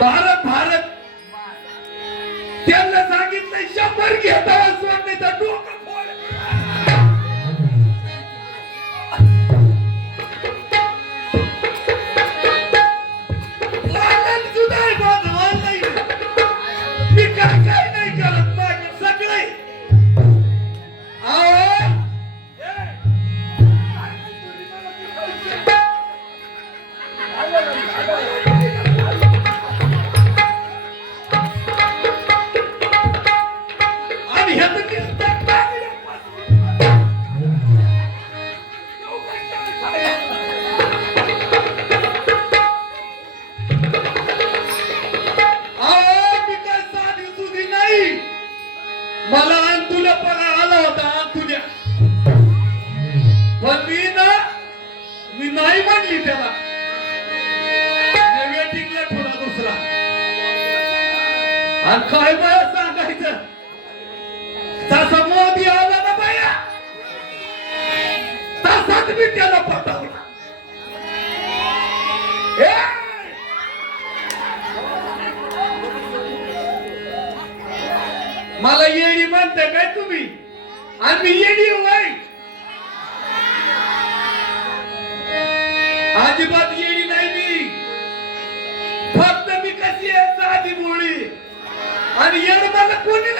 भारत भारत. त्यांना सांगितलं शंभर घेतावा स्वामीचा डोकं काय बाया सांगायचं? तसा मोदी आला ना बाया. तसाच मी त्याला पटवला मला येडी म्हणते काय तुम्ही? आम्ही येडी वाईट ఎందుకన్నా కొన్ని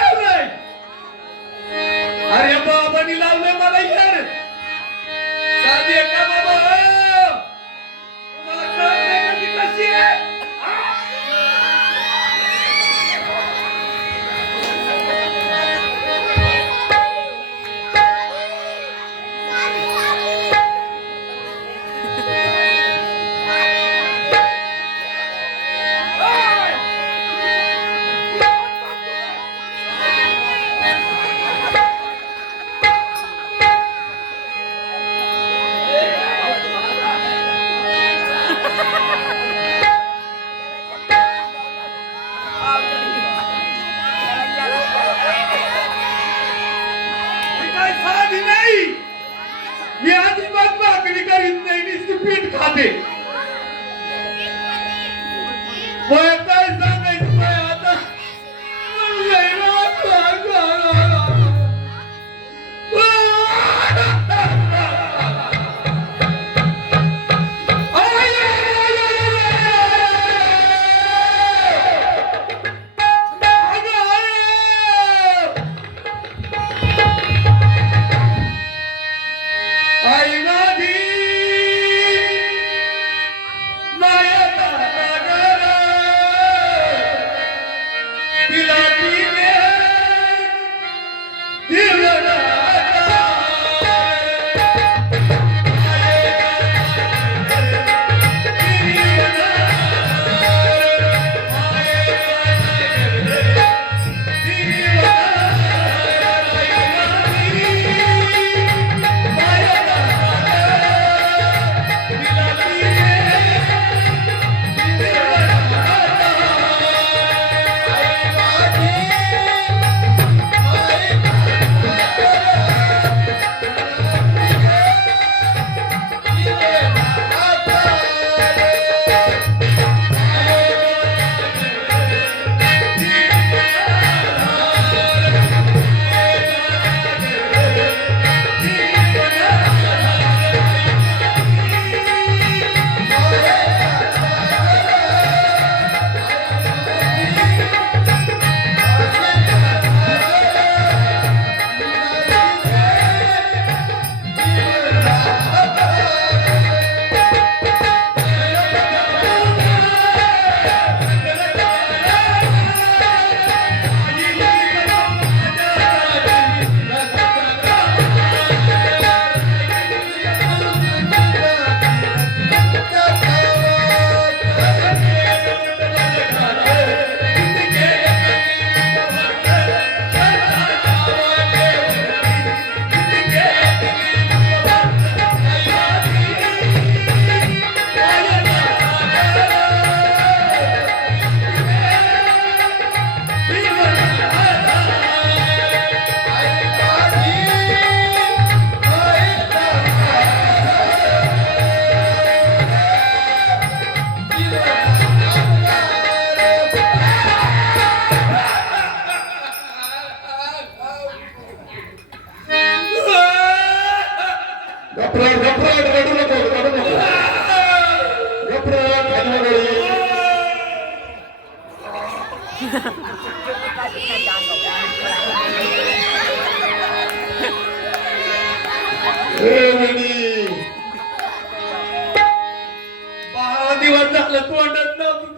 दिवस तोंडात नव्हतं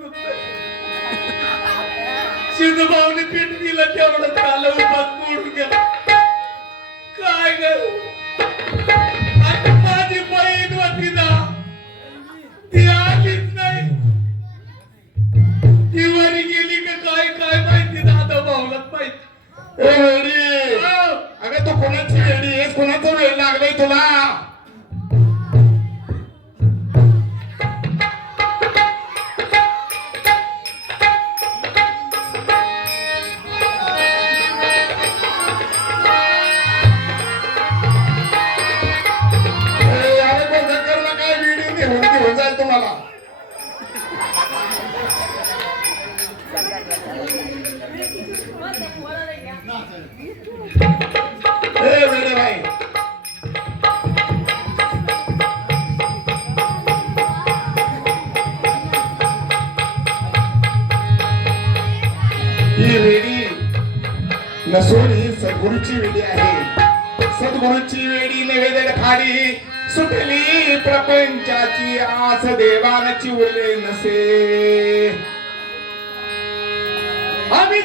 पीठ दिलं तेवढं झालं उपास मोडून गेला. काय ग? माझी बहीण होती ना ती आलीच नाही. ती वरी गेली का काय काय माहिती? दादा भाऊलाच माहिती. ही वेडी नसून ही सद्गुरूची वेडी आहे. सद्गुरूची वेडी नैवेद्य खाडी सुटली प्रपंचाची आस देवानची उरले नसे. आम्ही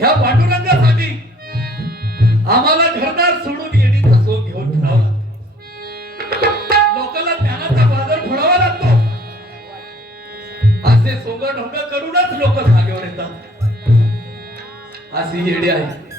ह्या पांडुरंगासाठी आम्हाला घरदार सोडून येणे तसो घेऊन फिरावं लागतं. लोकांना ज्ञानाचा बाजार फोडावा लागतो. असे सोंग ढोंग करूनच लोक जागेवर येतात. अशी येडी आहे.